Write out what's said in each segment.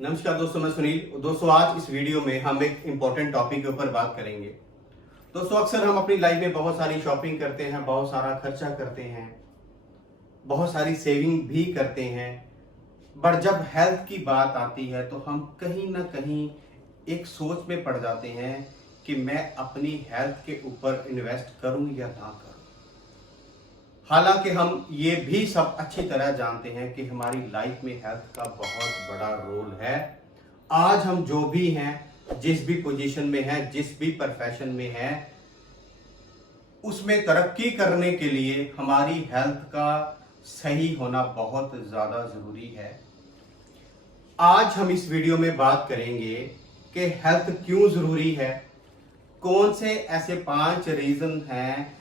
नमस्कार दोस्तों, मैं सुनील। दोस्तों आज इस वीडियो में हम एक इम्पोर्टेंट टॉपिक के ऊपर बात करेंगे। दोस्तों अक्सर हम अपनी लाइफ में बहुत सारी शॉपिंग करते हैं, बहुत सारा खर्चा करते हैं, बहुत सारी सेविंग भी करते हैं, बट जब हेल्थ की बात आती है तो हम कहीं ना कहीं एक सोच में पड़ जाते हैं कि मैं अपनी हेल्थ के ऊपर इन्वेस्ट करूं या ना करूं। हालांकि हम ये भी सब अच्छी तरह जानते हैं कि हमारी लाइफ में हेल्थ का बहुत बड़ा रोल है। आज हम जो भी हैं, जिस भी पोजीशन में हैं, जिस भी प्रोफेशन में हैं, उसमें तरक्की करने के लिए हमारी हेल्थ का सही होना बहुत ज़्यादा ज़रूरी है। आज हम इस वीडियो में बात करेंगे कि हेल्थ क्यों ज़रूरी है, कौन से ऐसे 5 रीज़न हैं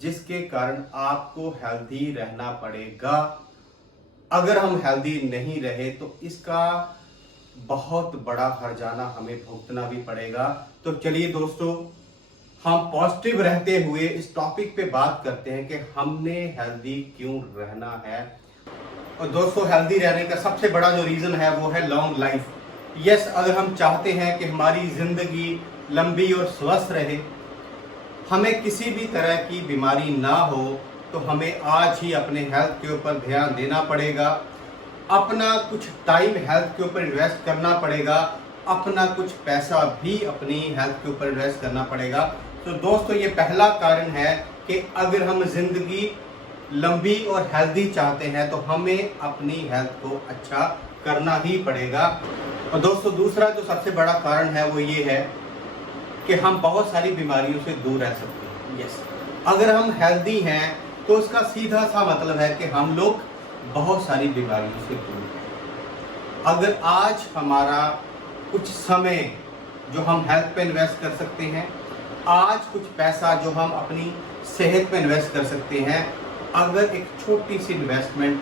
जिसके कारण आपको हेल्दी रहना पड़ेगा। अगर हम हेल्दी नहीं रहे तो इसका बहुत बड़ा हर्जाना हमें भुगतना भी पड़ेगा। तो चलिए दोस्तों, हम पॉजिटिव रहते हुए इस टॉपिक पे बात करते हैं कि हमने हेल्दी क्यों रहना है। और दोस्तों हेल्दी रहने का सबसे बड़ा जो रीज़न है वो है लॉन्ग लाइफ। यस, अगर हम चाहते हैं कि हमारी ज़िंदगी लंबी और स्वस्थ रहे, हमें किसी भी तरह की बीमारी ना हो, तो हमें आज ही अपने हेल्थ के ऊपर ध्यान देना पड़ेगा। अपना कुछ टाइम हेल्थ के ऊपर इन्वेस्ट करना पड़ेगा, अपना कुछ पैसा भी अपनी हेल्थ के ऊपर इन्वेस्ट करना पड़ेगा। तो दोस्तों ये पहला कारण है कि अगर हम जिंदगी लंबी और हेल्दी चाहते हैं तो हमें अपनी हेल्थ को अच्छा करना ही पड़ेगा। और दोस्तों दूसरा जो सबसे बड़ा कारण है वो ये है कि हम बहुत सारी बीमारियों से दूर रह सकते हैं। यस, अगर हम हेल्दी हैं तो उसका सीधा सा मतलब है कि हम लोग बहुत सारी बीमारियों से दूर हैं। अगर आज हमारा कुछ समय जो हम हेल्थ पे इन्वेस्ट कर सकते हैं, आज कुछ पैसा जो हम अपनी सेहत पे इन्वेस्ट कर सकते हैं, अगर एक छोटी सी इन्वेस्टमेंट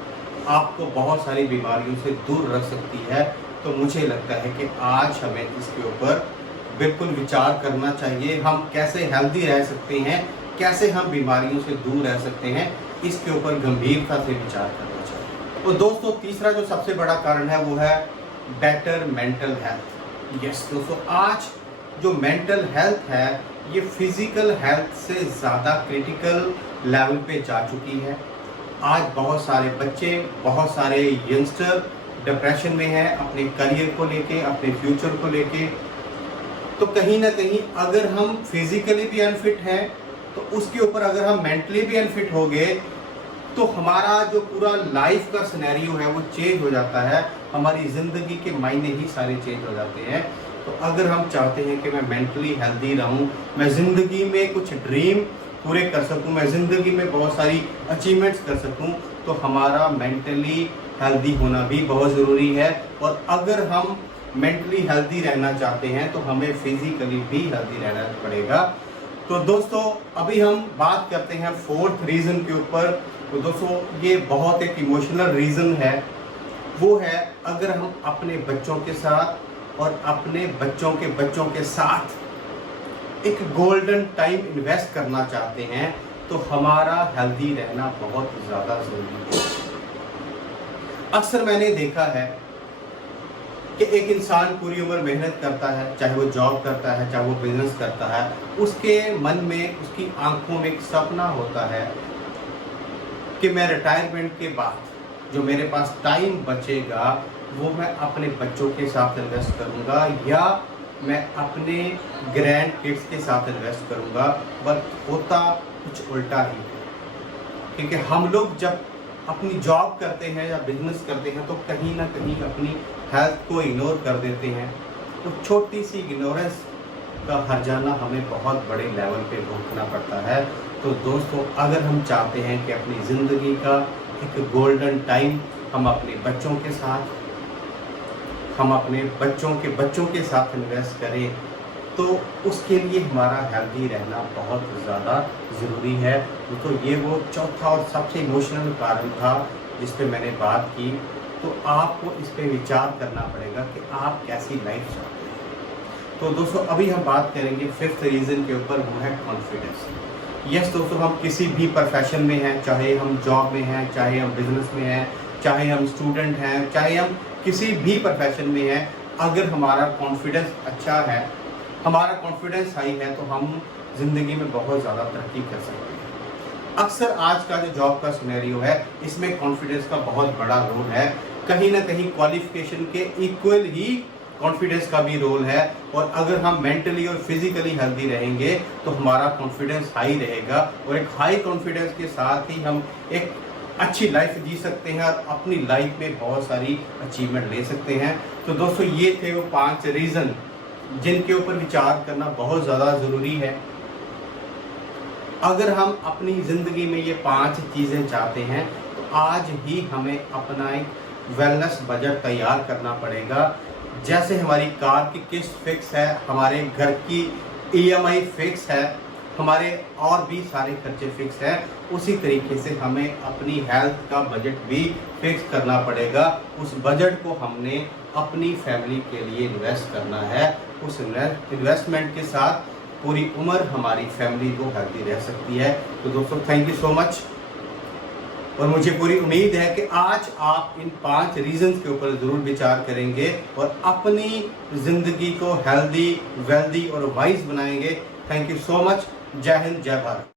आपको बहुत सारी बीमारियों से दूर रख सकती है, तो मुझे लगता है कि आज हमें इसके ऊपर बिल्कुल विचार करना चाहिए। हम कैसे हेल्दी रह सकते हैं, कैसे हम बीमारियों से दूर रह सकते हैं, इसके ऊपर गंभीरता से विचार करना चाहिए। और दोस्तों तीसरा जो सबसे बड़ा कारण है वो है बेटर मेंटल हेल्थ। यस दोस्तों, आज जो मेंटल हेल्थ है ये फिजिकल हेल्थ से ज़्यादा क्रिटिकल लेवल पे जा चुकी है। आज बहुत सारे बच्चे, बहुत सारे यंगस्टर डिप्रेशन में हैं अपने करियर को लेके, अपने फ्यूचर को लेके। तो कहीं ना कहीं अगर हम फिजिकली भी अनफिट हैं तो उसके ऊपर अगर हम मेंटली भी अनफिट हो गए तो हमारा जो पूरा लाइफ का सिनेरियो है वो चेंज हो जाता है। हमारी ज़िंदगी के मायने ही सारे चेंज हो जाते हैं। तो अगर हम चाहते हैं कि मैं मेंटली हेल्दी रहूं, मैं ज़िंदगी में कुछ ड्रीम पूरे कर सकूं, मैं ज़िंदगी में बहुत सारी अचीवमेंट्स कर सकूं, तो हमारा मेंटली हेल्दी होना भी बहुत ज़रूरी है। और अगर हम मेंटली हेल्दी रहना चाहते हैं तो हमें फिजिकली भी हेल्दी रहना पड़ेगा। तो दोस्तों अभी हम बात करते हैं 4th रीज़न के ऊपर। तो दोस्तों ये बहुत एक इमोशनल रीज़न है, वो है अगर हम अपने बच्चों के साथ और अपने बच्चों के साथ एक गोल्डन टाइम इन्वेस्ट करना चाहते हैं तो हमारा हेल्दी रहना बहुत ज़्यादा ज़रूरी है। अक्सर मैंने देखा है कि एक इंसान पूरी उम्र मेहनत करता है, चाहे वो जॉब करता है, चाहे वो बिजनेस करता है, उसके मन में, उसकी आंखों में एक सपना होता है कि मैं रिटायरमेंट के बाद जो मेरे पास टाइम बचेगा वो मैं अपने बच्चों के साथ इन्वेस्ट करूंगा या मैं अपने ग्रैंड किड्स के साथ इन्वेस्ट करूंगा। बट होता कुछ उल्टा ही है, क्योंकि हम लोग जब अपनी जॉब करते हैं या बिजनेस करते हैं तो कहीं ना कहीं अपनी हेल्थ को इग्नोर कर देते हैं। तो छोटी सी इग्नोरेंस का हर्जाना हमें बहुत बड़े लेवल पे भुगतना पड़ता है। तो दोस्तों अगर हम चाहते हैं कि अपनी ज़िंदगी का एक गोल्डन टाइम हम अपने बच्चों के साथ, हम अपने बच्चों के साथ इन्वेस्ट करें, तो उसके लिए हमारा हेल्दी रहना बहुत ज़्यादा ज़रूरी है। तो ये वो चौथा और सबसे इमोशनल कारण था जिस पे मैंने बात की। तो आपको इस पे विचार करना पड़ेगा कि आप कैसी लाइफ चाहते हैं। तो दोस्तों अभी हम बात करेंगे 5th रीज़न के ऊपर, वो है कॉन्फिडेंस। यस दोस्तों, हम किसी भी प्रोफेशन में हैं, चाहे हम जॉब में हैं, चाहे हम बिजनेस में हैं, चाहे हम स्टूडेंट हैं, चाहे हम किसी भी प्रोफेशन में है, अगर हमारा कॉन्फिडेंस अच्छा है, हमारा कॉन्फिडेंस हाई है, तो हम ज़िंदगी में बहुत ज़्यादा तरक्की कर सकते हैं। अक्सर आज का जो जॉब का सिनेरियो है, इसमें कॉन्फिडेंस का बहुत बड़ा रोल है। कहीं ना कहीं क्वालिफिकेशन के इक्वल ही कॉन्फिडेंस का भी रोल है, और अगर हम मेंटली और फिजिकली हेल्दी रहेंगे तो हमारा कॉन्फिडेंस हाई रहेगा, और एक हाई कॉन्फिडेंस के साथ ही हम एक अच्छी लाइफ जी सकते हैं और अपनी लाइफ में बहुत सारी अचीवमेंट ले सकते हैं। तो दोस्तों, ये थे वो 5 रीज़न जिनके ऊपर विचार करना बहुत ज़्यादा ज़रूरी है। अगर हम अपनी ज़िंदगी में ये 5 चीज़ें चाहते हैं तो आज ही हमें अपना एक वेलनेस बजट तैयार करना पड़ेगा। जैसे हमारी कार की किस्त फिक्स है, हमारे घर की EMI फिक्स है, हमारे और भी सारे खर्चे फिक्स हैं, उसी तरीके से हमें अपनी हेल्थ का बजट भी फिक्स करना पड़ेगा। उस बजट को हमने अपनी फैमिली के लिए इन्वेस्ट करना है। उस इन्वेस्टमेंट के साथ पूरी उम्र हमारी फैमिली को हेल्दी रह सकती है। तो दोस्तों, थैंक यू सो मच, और मुझे पूरी उम्मीद है कि आज आप इन 5 रीजंस के ऊपर ज़रूर विचार करेंगे और अपनी ज़िंदगी को हेल्दी, वेल्दी और वाइज बनाएंगे। Thank you so much. जय हिंद, जय भारत।